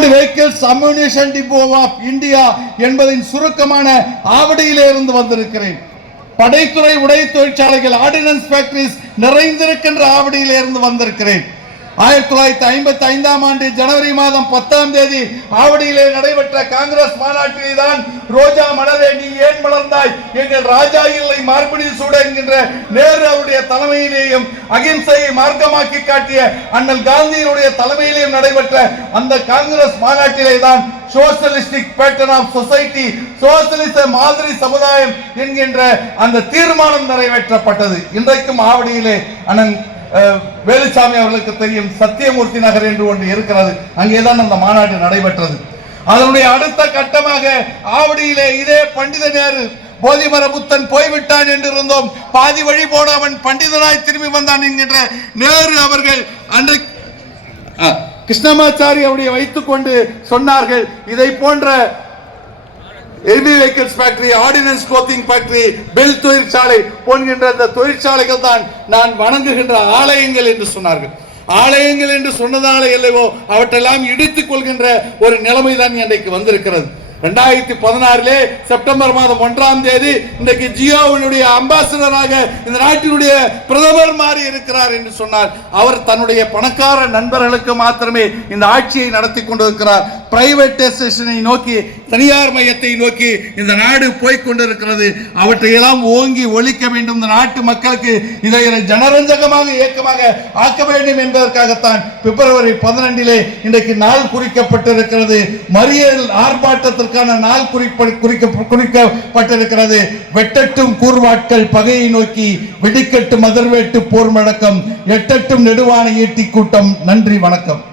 Armoured vehicles ammunition depot of India என்பதின் சுருக்கமான ஆவடியிலே இருந்து வந்திருக்கிறேன். படைத்துறை உடை தொழிற்சாலைகள் ஆர்டினன்ஸ் ஃபேக்டரிஸ் நிறைந்திருக்கின்ற ஆவடியிலே இருந்து வந்திருக்கிறேன். ஆயிரத்தி தொள்ளாயிரத்தி ஐம்பத்தி ஐந்தாம் ஆண்டு ஜனவரி மாதம் பத்தாம் தேதி ஆவடியிலே நடைபெற்ற காங்கிரஸ் மாநாட்டிலே தான் ரோஜா மலரே நீ ஏன் மலர்ந்தாய்? எங்கள் ராஜா இல்லை மார்பிடி சூட என்கின்ற நேரு அவருடைய தலைமையிலேயும் அகிம்சையை மார்க்கமாக்கி காட்டிய அண்ணல் காந்தியினுடைய தலைமையிலேயும் நடைபெற்ற அந்த காங்கிரஸ் மாநாட்டிலே தான் சோசியலிஸ்டிக் பேட்டர்ன் ஆஃப் சொசைட்டி சோசியலிச மாதிரி சமுதாயம் என்கின்ற அந்த தீர்மானம் நிறைவேற்றப்பட்டது. இன்றைக்கும் ஆவடியிலே அண்ணன் வேலுசாமி அவர்களுக்கு தெரியும் சத்தியமூர்த்தி நகர் என்று ஒன்று இருக்கிறது. அங்கேதான் அந்த மாநாடு நடைபெற்றது. அதனுடைய அடுத்த கட்டமாக ஆவடியிலே இதே பண்டித நேரு போதிமர புத்தன் போய்விட்டான் என்று இருந்தோம் பாதி வழி போன அவன் பண்டிதனாய் திரும்பி வந்தான் என்கின்ற நேரு அவர்கள் அன்றைக்கு கிருஷ்ணமாச்சாரி அவருடைய வைத்துக் கொண்டு சொன்னார்கள். இதை போன்ற heavy vehicles factory ordnance clothing factory BHEL தொழிற்சாலை போன்கின்ற அந்த தொழிற்சாலைகள் தான் நான் வணங்குகின்ற ஆலயங்கள் என்று சொன்னார்கள். ஆலயங்கள் என்று சொன்னதால இல்லையோ அவற்றெல்லாம் இடித்துக் கொள்கின்ற ஒரு நிலைமை தான் இன்றைக்கு வந்திருக்கிறது. ரெண்டாயிரத்தி பதினாறிலே செப்டம்பர் மாதம் ஒன்றாம் தேதி இன்றைக்கு ஜியோவினுடைய அம்பாசிடராக இந்த நாட்டினுடைய பிரதமர் மாறி இருக்கிறார் என்று சொன்னார் அவர் தன்னுடைய பணக்கார நண்பர்களுக்கு மாத்திரமே இந்த ஆட்சியை நடத்தி கொண்டிருக்கிறார். பிரைவேட்டைசேஷனை நோக்கி தனியார் மையத்தை நோக்கி இந்த நாடு போய்கொண்டிருக்கிறது அவற்றையெல்லாம் ஓங்கி ஒழிக்க வேண்டும். இந்த நாட்டு மக்களுக்கு இதை ஜனரஞ்சகமாக இயக்கமாக ஆக்க வேண்டும் என்பதற்காகத்தான் பிப்ரவரி பதினெண்டிலே இன்றைக்கு நாள் குறிக்கப்பட்டிருக்கிறது. மறியல் ஆர்ப்பாட்டத்திற்கான நாள் குறிப்ப குறிக்க குறிக்கப்பட்டிருக்கிறது. வெட்டட்டும் கூர்வாட்கள் பகையை நோக்கி வெடிக்கட்டும் மதர்வேட்டு போர் முழக்கம் எட்டட்டும் நெடுவான ஈட்டி கூட்டம். நன்றி வணக்கம்.